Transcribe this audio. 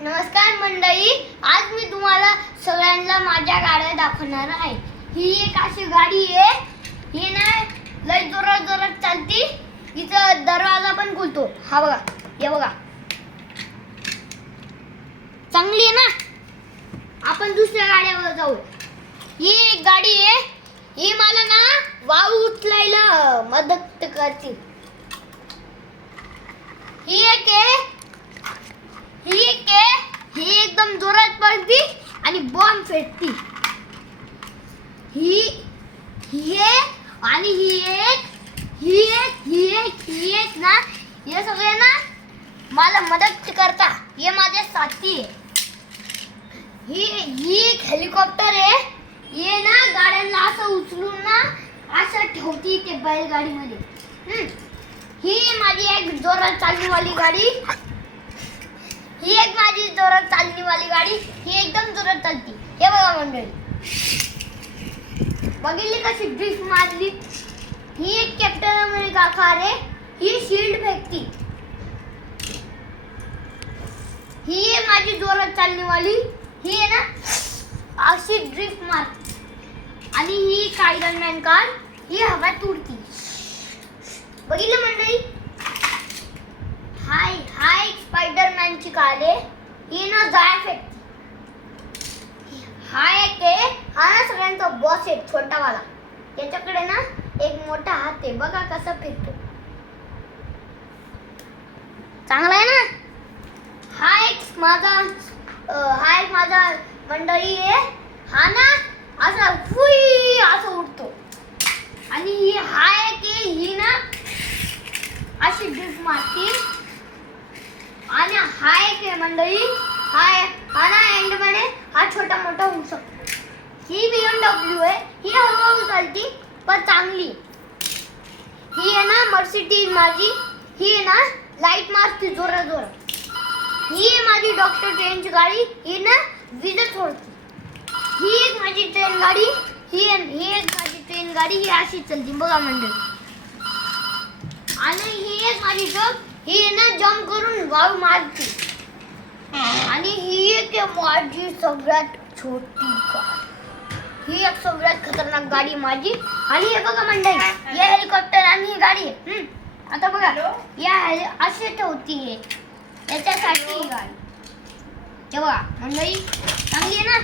नमस्कार मंडळी, आज मी तुम्हाला सगळ्यांना माझ्या गाड्या दाखवणार आहे. ही एक अशी गाडी आहे, ही ना लय जोरात जोरात चालती. हिचा दरवाजा पण खुलतो. हा बघा, हे बघा, चांगली आहे ना. आपण दुसऱ्या गाड्यावर जाऊ. ही एक गाडी आहे, ही मला ना वाळू उचलायला मदत करते. ही एक आहे, ही एकदम जोरात पडती आणि बॉम्ब फेकती. ही आणि ही एक ना, हे सगळे ना मला मदत करता. हे माझे साथी आहे. ही एक हेलिकॉप्टर आहे. हे ना गाड्यांना असं उचलून ना असं ठेवती ते बैलगाडीमध्ये. ही माझी एक जोरात चालणीवाली गाडी. ही एक माझी जोरात चालणीवाली गाडी. ही एकदम जोरात चालती. हे बघा मंडळी, बघितली कशी ड्रिफ्ट मारली. ही एक कॅप्टन अमेरिका कार आहे. ही शील्ड फेकती. ही आहे माझी जोरात चालणीवाली. ही आहे ना अशी ड्रिफ्ट मारती. आणि ही एक आयरन मॅन कार. ही हवेत उडती. बघितलं मंडळी, हाय एक स्पायडरमॅनची कार आहे. ही ना जाळ्या फेकते. हा ना सगळ्यांचा बॉस आहे, छोटावाला. त्याच्याकडे ना एक मोठा हात आहे. बघा कसं फेकतो. चांगला आहे ना. हा एक माझा मंडळी आहे. हा ना असा फुई असं उडतो. आणि ही ना अशी ड्रिफ्ट मारती. आणि हा एक आहे मंडळी, हा ना एंडमॅन आहे. हा छोटा मोठा होऊ शकतो. ही BMW आहे. ही हळूहळू चालती पण चांगली. ही आहे ना मर्सिडीज माझी. ही आहे ना लाईट मारती जोरात जोरात. ही आहे माझी डॉक्टर ट्रेनची गाडी. ही ना वीज सोडते. ही एक माझी ट्रेन गाडी. ही एक माझी ट्रेन गाडी. ही अशी चालती बघा मंडळी. आणि ही एक माझी ट्रक. ही ना जम्प करून वाळू मारते. आणि ही एक माझी सगळ्यात छोटी कार. ही एक सगळ्यात खतरनाक गाडी माझी. आणि हे बघा मंडळी, हे हेलिकॉप्टर आणि ही गाडी आहे. आता बघा, या असे ठेवती. याच्यासाठी ही गाडी. हे बघा मंडळी, चांगली आहे ना.